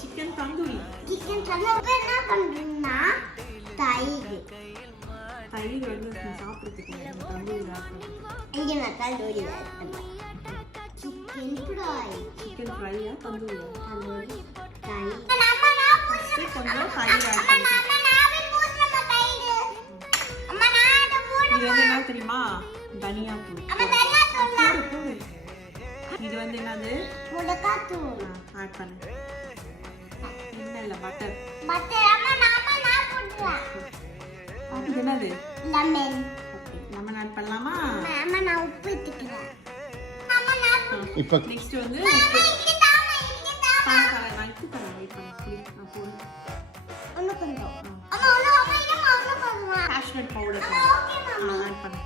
Chicken tandoori. Chicken tandoori என்ன பண்றீங்கன்னா தயிர் வந்து சாப்பிடுறதுக்கு தந்தூரி இங்க நான் தந்தூரி வைப்பேன். சிக்கன் ஃப்ரையா தந்தூரியா? தந்தூரி ஃபர்ஸ்ட் கொஞ்சம் தயிர் ஆட் பண்ணிக்கலாம். இது வந்து என்ன தெரியுமா? தனியா தூள். இது வந்து என்னது? மிளகாய் தூள். ஆட் பண்ணு. இல்ல பட்டர். இது என்னது? லெமன். லெமன் ஆட் பண்ணலாமா? அம்மா நான் உப்பு எடுத்துக்கிறேன். இப்போ நெக்ஸ்ட் வந்து cashew nut powder. Okay, Mama. Add பண்ணு.